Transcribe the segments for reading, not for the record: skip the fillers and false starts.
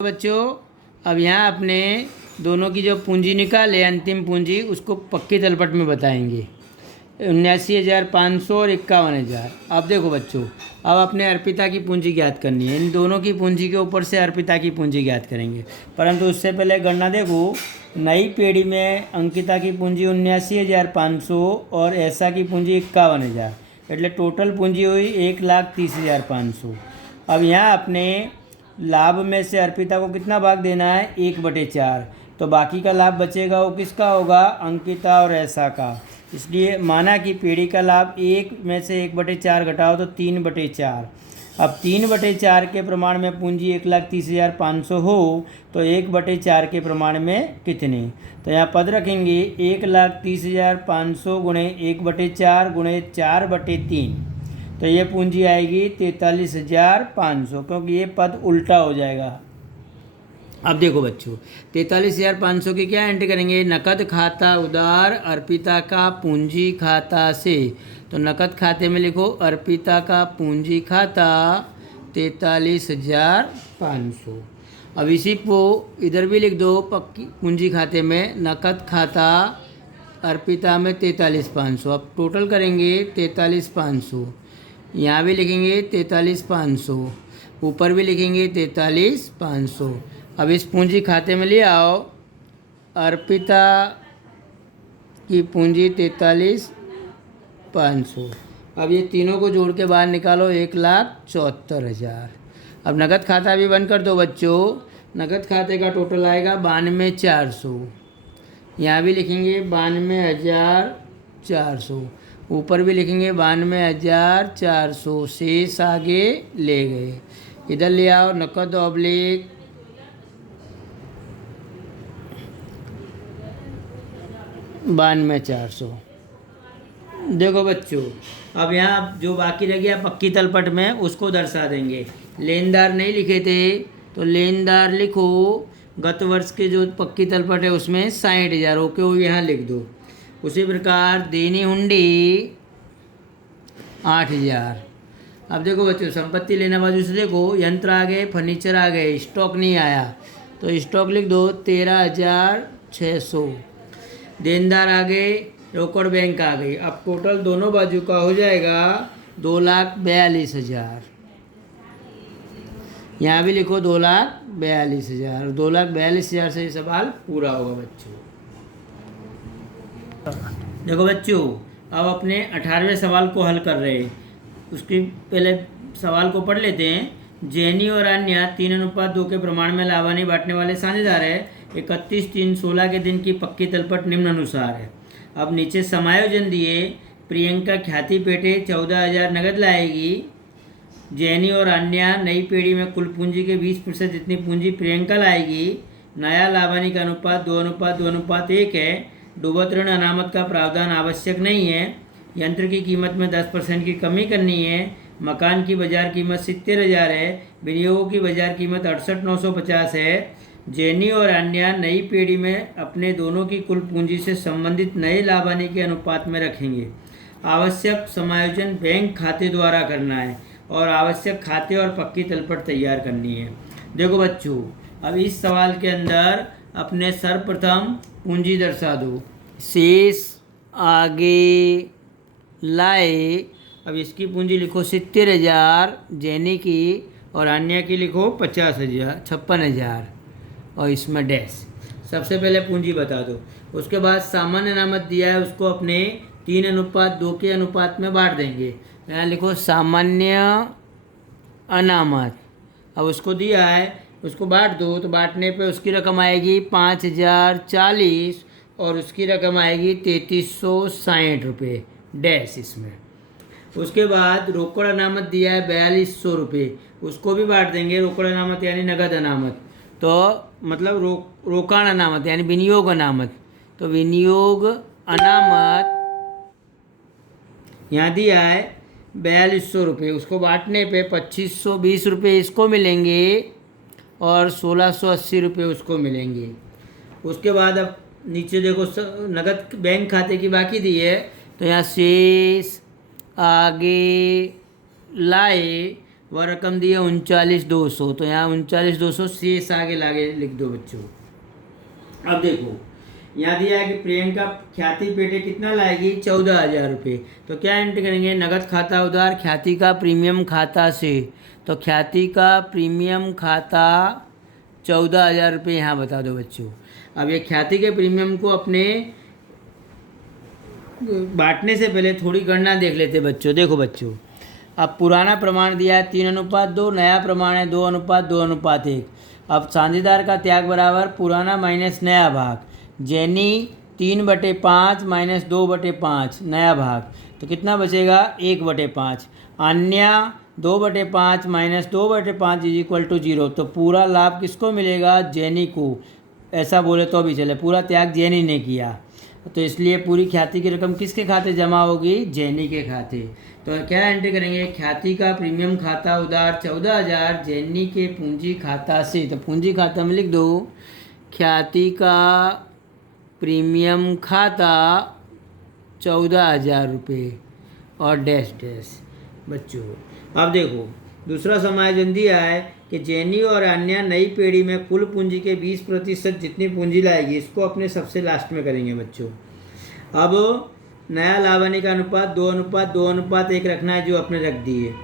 बच्चों, अब यहाँ अपने दोनों की जो पूंजी निकाले अंतिम पूंजी उसको पक्की तलपट में बताएंगे। 79,500 और 51,000। अब देखो बच्चों, अब अपने अर्पिता की पूंजी ज्ञात करनी है। इन दोनों की पूंजी के ऊपर से अर्पिता की पूंजी ज्ञात करेंगे, परंतु उससे पहले गणना देखो। नई पीढ़ी में अंकिता की पूंजी 79,500 और ऐसा की पूंजी 51,000, એટલે टोटल पूंजी हुई 1,30,500। अब यहाँ अपने लाभ में से अर्पिता को कितना भाग देना है? 1/4। तो बाकी का लाभ बचेगा वो किसका होगा? अंकिता और ऐसा का। इसलिए माना कि पीढ़ी का लाभ 1 में से 1/4 घटाओ तो 3/4। अब 3/4 के प्रमाण में पूंजी 1,30,500 हो तो 1/4 के प्रमाण में कितने? तो यहाँ पद रखेंगे 1,30,500 गुणे 1/4 गुणे 4/3। तो ये पूंजी आएगी 43,500, क्योंकि ये पद उल्टा हो जाएगा। अब देखो बच्चों, 43,500 की क्या एंट्री करेंगे? नकद खाता उधार अर्पिता का पूंजी खाता से। तो नकद खाते में लिखो अर्पिता का पूंजी खाता 43,500। अब इसी को इधर भी लिख दो पक्की पूंजी खाते में, नकद खाता अर्पिता में 43,500। अब टोटल करेंगे 43,500। यहाँ भी लिखेंगे 43,500, ऊपर भी लिखेंगे 43,500। अब इस पूंजी खाते में ले आओ अर्पिता की पूंजी 43,500। अब ये तीनों को जोड़ के बाहर निकालो 1,74,000। अब नकद खाता भी बंद कर दो बच्चों। नकद खाते का टोटल आएगा 92,400। यहाँ भी लिखेंगे 92,400, ऊपर भी लिखेंगे 92,400। शेष आगे ले गए, इधर ले आओ नकद ऑब्लिक 92,400। देखो बच्चों, अब यहाँ जो बाकी रह गया पक्की तलपट में उसको दर्शा देंगे। लेनदार नहीं लिखे थे तो लेनदार लिखो। गत वर्ष के जो पक्की तलपट है उसमें 60,000 ओके वो यहाँ लिख दो। उसी प्रकार देनी हुंडी 8,000। अब देखो बच्चों, संपत्ति लेना बाजू से देखो, यंत्र आ गए, फर्नीचर आ गए, स्टॉक नहीं आया तो स्टॉक लिख दो 13,600। देनदार आ गए, रोकड़ बैंक आ गई। अब टोटल दोनों बाजू का हो जाएगा 2,42,000। यहाँ भी लिखो 2,42,000। 2,42,000 से ये सवाल पूरा होगा बच्चों। देखो बच्चों, अब अपने 18वें सवाल को हल कर रहे हैं। उसके पहले सवाल को पढ़ लेते हैं। जैनी और अन्य 3:2 के प्रमाण में लाभानी बांटने वाले साझेदार है। 31/3/16 के दिन की पक्की तलपट निम्न अनुसार है। अब नीचे समायोजन दिए। प्रियंका ख्याति पेटे 14,000 नगद लाएगी। जैनी और अन्य नई पीढ़ी में कुल पूंजी के 20% जितनी पूंजी प्रियंका लाएगी। नया लाभानी का अनुपात 2:2:1 है। डूबत ऋण अनामत का प्रावधान आवश्यक नहीं है। यंत्र की कीमत में 10% की कमी करनी है। मकान की बाजार कीमत 70,000 है। विनियोगों की बाजार कीमत 68,950 है। जैनी और अन्य नई पीढ़ी में अपने दोनों की कुल पूंजी से संबंधित नए लाभानी के अनुपात में रखेंगे। आवश्यक समायोजन बैंक खाते द्वारा करना है और आवश्यक खाते और पक्की तलपट तैयार करनी है। देखो बच्चों, अब इस सवाल के अंदर अपने सर्वप्रथम पूंजी दर्शा दो। शेष आगे लाए। अब इसकी पूंजी लिखो 70,000 जैनी की और अन्य की लिखो 50,000 56,000 और इसमें डैश। सबसे पहले पूंजी बता दो। उसके बाद सामान्य अनामत दिया है उसको अपने 3:2 के अनुपात में बांट देंगे। यहाँ लिखो सामान्य अनामत। अब उसको दिया है उसको बांट दो, तो बांटने पे उसकी रकम आएगी 5,040 और उसकी रकम आएगी 3,360 रुपये डैश इसमें। उसके बाद रोकड़ अनामत दिया है 4,200 रुपये, उसको भी बांट देंगे। रोकड़ अनामत यानी नगद अनामत, तो मतलब रोकाण अनामत यानी विनियोग अनामत। तो विनियोग अनामत यहाँ दिया है 4,200 रुपये, उसको बांटने पे 2,520 रुपये इसको मिलेंगे और 1,680 रुपये उसको मिलेंगे। उसके बाद अब नीचे देखो नगद बैंक खाते की बाकी दी है, तो यहाँ शेष आगे लाए वह रकम दी है 39,200, तो यहाँ 39,200 शेष आगे लागे लिख दो बच्चों। अब देखो यहाँ दिया है कि प्रियंका ख्याति पेटे कितना लाएगी, 14,000 रुपये। तो क्या एंट्री करेंगे, नगद खाता उधार ख्याति का प्रीमियम खाता से, तो ख्याति का प्रीमियम खाता 14,000 रुपये यहाँ बता दो बच्चों। अब ये ख्याति के प्रीमियम को अपने बांटने से पहले थोड़ी गणना देख लेते बच्चों। देखो बच्चों, अब पुराना प्रमाण दिया है 3:2, नया प्रमाण है 2:2:1। अब साझेदार का त्याग बराबर पुराना माइनस नया भाग, जैनी 3/5 माइनस 2/5 नया भाग, तो कितना बचेगा 1/5। अन्य 2/5 माइनस 2/5 इज इक्वल टू 0। तो पूरा लाभ किसको मिलेगा, जैनी को। ऐसा बोले तो भी चले, पूरा त्याग जैनी ने किया, तो इसलिए पूरी ख्याति की रकम किसके खाते जमा होगी, जैनी के खाते। तो क्या एंट्री करेंगे, ख्याति का प्रीमियम खाता उधार 14,000 जैनी के पूंजी खाता से, तो पूंजी खाता में लिख दो ख्याति का प्रीमियम खाता 14,000 रुपये और डैश डैश बच्चों। अब देखो दूसरा समायोजन दिया है कि जैनी और अन्य नई पीढ़ी में कुल पूंजी के 20% जितनी पूंजी लाएगी, इसको अपने सबसे लास्ट में करेंगे बच्चों। अब नया लाभानी का अनुपात 2:2:1 रखना है, जो अपने रख दिए।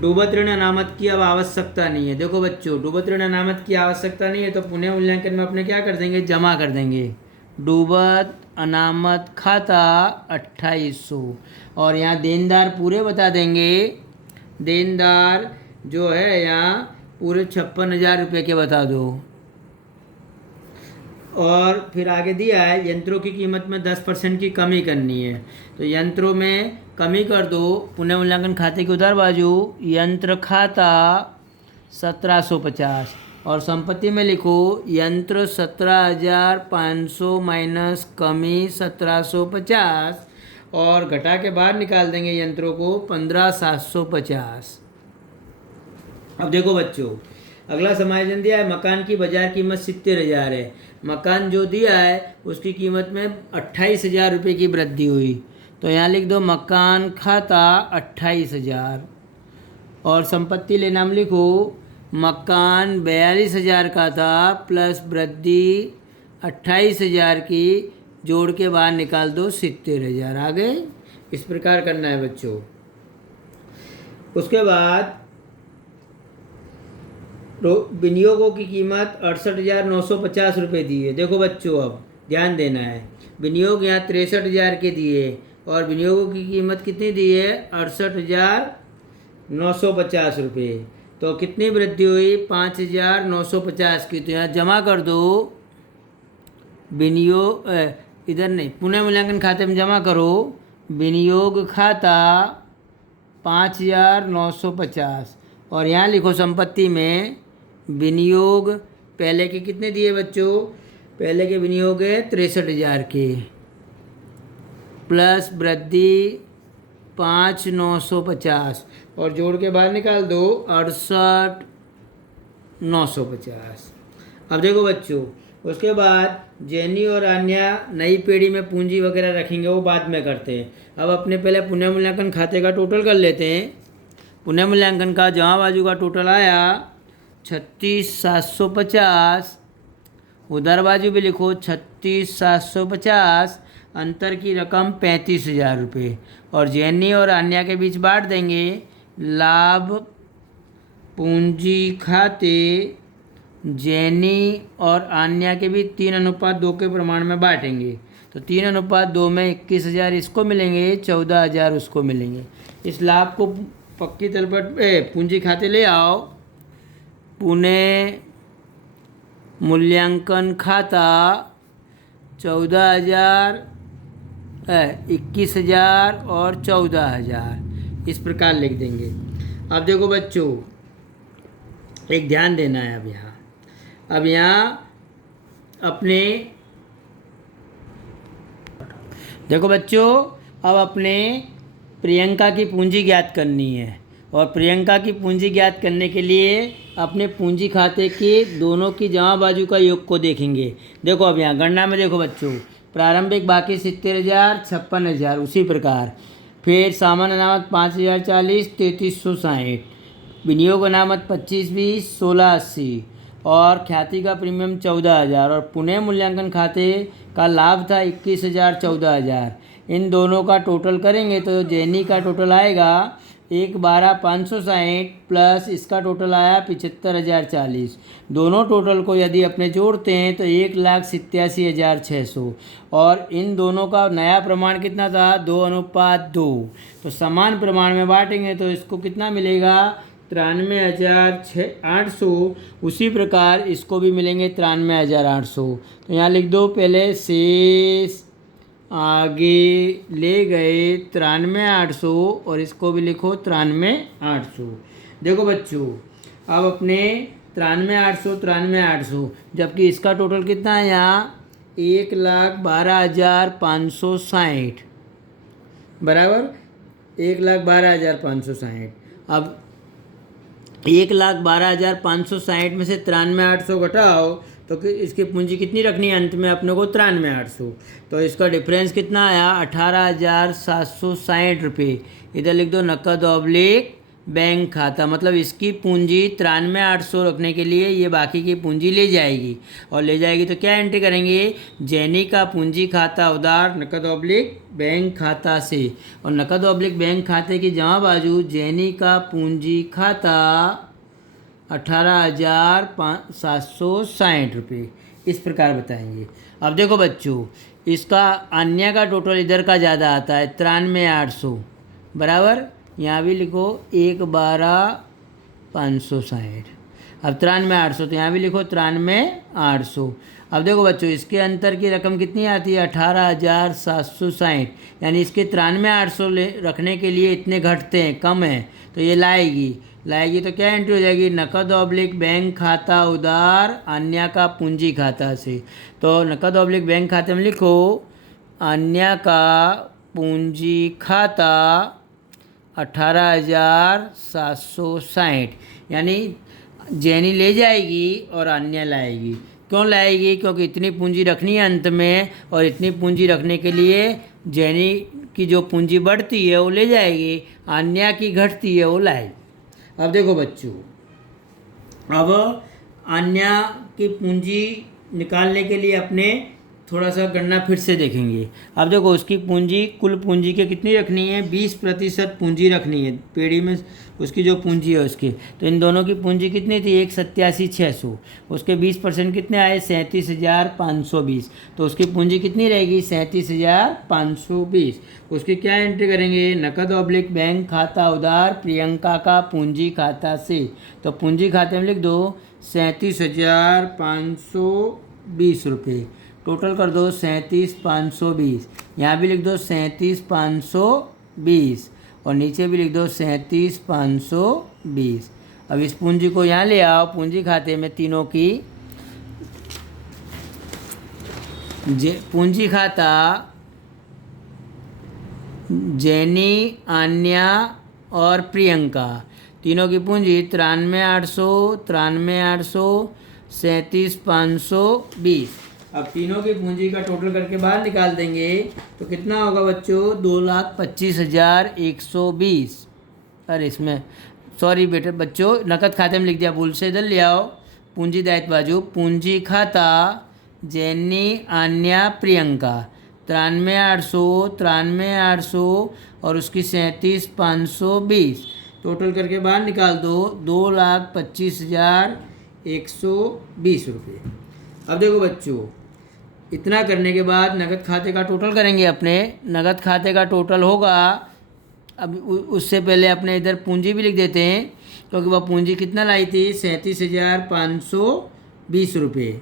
डूबत ऋण अनामत की अब आवश्यकता नहीं है। देखो बच्चों, डूबत ऋण अनामत की आवश्यकता नहीं है, तो पुनः मूल्यांकन में अपने क्या कर देंगे, जमा कर देंगे। डूबत अनामत खाता 2800, और यहाँ देनदार पूरे बता देंगे। देनदार जो है यहाँ पूरे 56,000 रुपये के बता दो। और फिर आगे दिया है यंत्रों की कीमत में 10% की कमी करनी है, तो यंत्रों में कमी कर दो। पुनः मूल्यांकन खाते की उधार बाजू यंत्र खाता 1750, और संपत्ति में लिखो यंत्र 17,500 माइनस कमी 1750, और घटा के बाहर निकाल देंगे यंत्रों को 15,750। अब देखो बच्चों, अगला समायोजन दिया है, मकान की बाजार कीमत 70,000 है। मकान जो दिया है उसकी कीमत में 28,000 रुपये की वृद्धि हुई, तो यहाँ लिख दो मकान खाता 28,000, और संपत्ति लेना में लिखो मकान 42,000 का था प्लस वृद्धि 28,000 की, जोड़ के बाहर निकाल दो 70,000। आगे इस प्रकार करना है बच्चों। उसके बाद विनियोगों की कीमत 68,950 रुपये दी है। देखो बच्चों, अब ध्यान देना है, विनियोग यहाँ 63,000 के दिए, और विनियोगों की कीमत कितनी दी है, 68,950 रुपये। तो कितनी वृद्धि हुई, 5,950 की। तो यहाँ जमा कर दो विनियोग, इधर नहीं, पुनः मूल्यांकन खाते में जमा करो विनियोग खाता 5,950, और यहाँ लिखो संपत्ति में विनियोग पहले के कितने दिए बच्चों, पहले के विनियोग है 63,000 के, प्लस वृद्धि 5,950, और जोड़ के बाहर निकाल दो 68,950। अब देखो बच्चों, उसके बाद जैनी और अन्य नई पीढ़ी में पूंजी वगैरह रखेंगे, वो बाद में करते हैं। अब अपने पहले पुनः मूल्यांकन खाते का टोटल कर लेते हैं। पुनः मूल्यांकन का जमा बाजू का टोटल आया 36,750, उधर बाजू भी लिखो 36,750, अंतर की रकम 35,000 रुपये, और जैनी और अन्य के बीच बांट देंगे। लाभ पूंजी खाते जैनी और अन्य के बीच 3:2 के प्रमाण में बांटेंगे, तो 3:2 में 21,000 इसको मिलेंगे, 14,000 उसको मिलेंगे। इस लाभ को पक्की तलपट पे पूंजी खाते ले आओ। पुणे मूल्यांकन खाता 14,000, 21,000 और 14,000 इस प्रकार लिख देंगे। अब देखो बच्चों, एक ध्यान देना है। अब यहाँ अपने देखो बच्चों, अब अपने प्रियंका की पूंजी ज्ञात करनी है, और प्रियंका की पूंजी ज्ञात करने के लिए अपने पूंजी खाते के दोनों की जमा बाजू का योग को देखेंगे। देखो अब यहाँ गणना में देखो बच्चों, प्रारंभिक बाकी 70,000, 56,000, उसी प्रकार फिर सामान्य अनामत 5,040, 3,360, विनियोग अनामत 25/20 1680 और ख्याति का प्रीमियम 14,000 और पुनः मूल्यांकन खाते का लाभ था 21,000 14,000। इन दोनों का टोटल करेंगे तो जेनी का टोटल आएगा 1,12,560 प्लस इसका टोटल आया 75,040। दोनों टोटल को यदि अपने जोड़ते हैं तो 1,87,600 और इन दोनों का नया प्रमाण कितना था 2:2। तो समान प्रमाण में बांटेंगे तो इसको कितना मिलेगा 93,800। उसी प्रकार इसको भी मिलेंगे 93,800। तो यहाँ लिख दो पहले शेष आगे ले गए 93,800 और इसको भी लिखो 93,800। देखो बच्चों अब अपने 93,800 जबकि इसका टोटल कितना है यहाँ 1,12,560 बराबर 1,12,560। अब 1,12,560 में से 93,800 घटाओ तो इसकी पूंजी कितनी रखनी है अंत में अपने को 93,800। तो इसका डिफरेंस कितना आया 18,760 रुपये। इधर लिख दो नकद ऑब्लिक बैंक खाता, मतलब इसकी पूंजी 93,800 रखने के लिए ये बाकी की पूंजी ले जाएगी और ले जाएगी तो क्या एंट्री करेंगे जैनी का पूंजी खाता उधार नकद ऑब्लिक बैंक खाता से और नकद ऑब्लिक बैंक खाते की जमा बाजू जैनी का पूंजी खाता 18,760 रुपये। इस प्रकार बताएंगे। अब देखो बच्चों इसका अन्य का टोटल इधर का ज़्यादा आता है 93,800 बराबर यहाँ भी लिखो 1,12,560। अब 93,800 तो यहाँ भी लिखो 93,800। अब देखो बच्चों इसके अंतर की रकम कितनी आती है 18,760 यानी इसके 93,800 रखने के लिए इतने घटते हैं कम है तो ये लाएगी तो क्या एंट्री हो जाएगी नकद ऑब्लिक बैंक खाता उधार अन्य का पूंजी खाता से। तो नकद ऑब्लिक बैंक खाते में लिखो अन्य का पूंजी खाता 18,760 यानी जैनी ले जाएगी और अन्य लाएगी। क्यों लाएगी क्योंकि इतनी पूंजी रखनी है अंत में और इतनी पूंजी रखने के लिए जैनी की जो पूंजी बढ़ती है वो ले जाएगी अन्य की घटती है वो लाएगी। अब देखो बच्चों अब अन्य की पूंजी निकालने के लिए अपने थोड़ा सा गणना फिर से देखेंगे। अब देखो उसकी पूंजी कुल पूंजी के कितनी रखनी है 20% पूंजी रखनी है पेड़ी में उसकी जो पूंजी है उसकी। तो इन दोनों की पूंजी कितनी थी 1,87,600 उसके 20% कितने आए 37,520 तो उसकी पूंजी कितनी रहेगी 37,520। उसकी क्या एंट्री करेंगे नकद ऑब्लिक बैंक खाता उधार प्रियंका का पूंजी खाता से। तो पूंजी खाते में लिख दो 37,520 रुपये। टोटल कर दो 37,520 यहाँ भी लिख दो 37,520 और नीचे भी लिख दो 37,520। अब इस पूंजी को यहाँ ले आओ पूंजी खाते में तीनों की पूंजी खाता जैनी अन्या और प्रियंका तीनों की पूंजी 93,800 37,520। अब तीनों की पूंजी का टोटल करके बाहर निकाल देंगे तो कितना होगा बच्चों 2,25,120। अरे इसमें सॉरी बेटे बच्चों नकद खाते में लिख दिया भूल से इधर ले आओ पूंजी दायित्व बाजू पूंजी खाता जैनी अन्या प्रियंका 93,800 और उसकी 37,520 टोटल करके बाहर निकाल दो 2,25,120 रुपये। अब देखो बच्चों इतना करने के बाद नगद खाते का टोटल करेंगे अपने नगद खाते का टोटल होगा। अब उससे पहले अपने इधर पूंजी भी लिख देते हैं क्योंकि वह पूंजी कितना लाई थी 37,520 रुपये।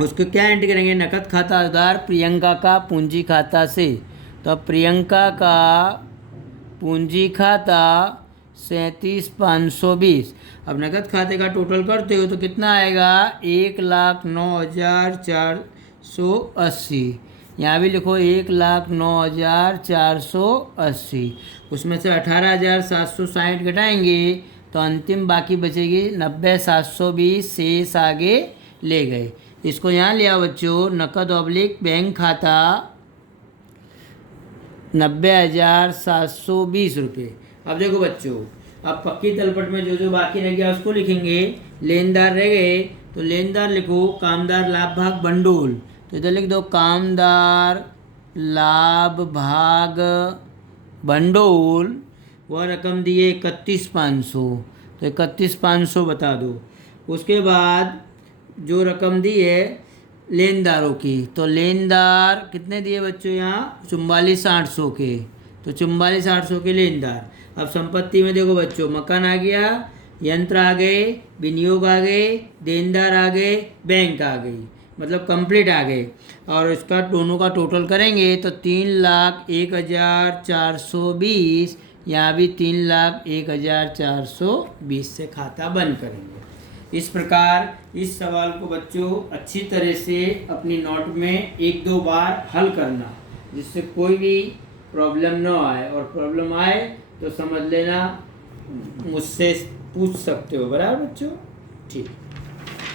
उसको क्या एंट्री करेंगे नकद खाता उधार प्रियंका का पूंजी खाता से। तो प्रियंका का पूंजी खाता 37,520। अब नकद खाते का टोटल करते हो तो कितना आएगा 1,09,480। यहाँ भी लिखो 1,09,480। उसमें से 18,760 घटाएंगे तो अंतिम बाकी बचेगी 90,720 शेष आगे ले गए। इसको यहाँ ले आओ बच्चों नकद ऑब्लिक बैंक खाता 90,720 रुपये। अब देखो बच्चों अब पक्की तलपट में जो जो बाकी रह गया उसको लिखेंगे। लेनदार रह गए तो लेनदार लिखो कामदार लाभ भाग बंडोल, तो इधर लिख दो कामदार लाभ भाग बंडोल। वह रकम दी है 31,500, तो 31,500 बता दो। उसके बाद जो रकम दी है लेनदारों की, तो लेनदार कितने दिए बच्चों यहाँ 44,800 के, तो 44,800 के लेनदार। अब संपत्ति में देखो बच्चों मकान आ गया, यंत्र आ गए, विनियोग आ गए, देनदार आ गए, बैंक आ गई, मतलब कंप्लीट आ गए। और इसका दोनों का टोटल करेंगे तो 3,01,420, यहाँ भी 3,01,420 से खाता बंद करेंगे। इस प्रकार इस सवाल को बच्चों अच्छी तरह से अपनी नोट में 1-2 बार हल करना, जिससे कोई भी प्रॉब्लम ना आए, और प्रॉब्लम आए तो समझ लेना मुझसे पूछ सकते हो। बराबर बच्चों, ठीक।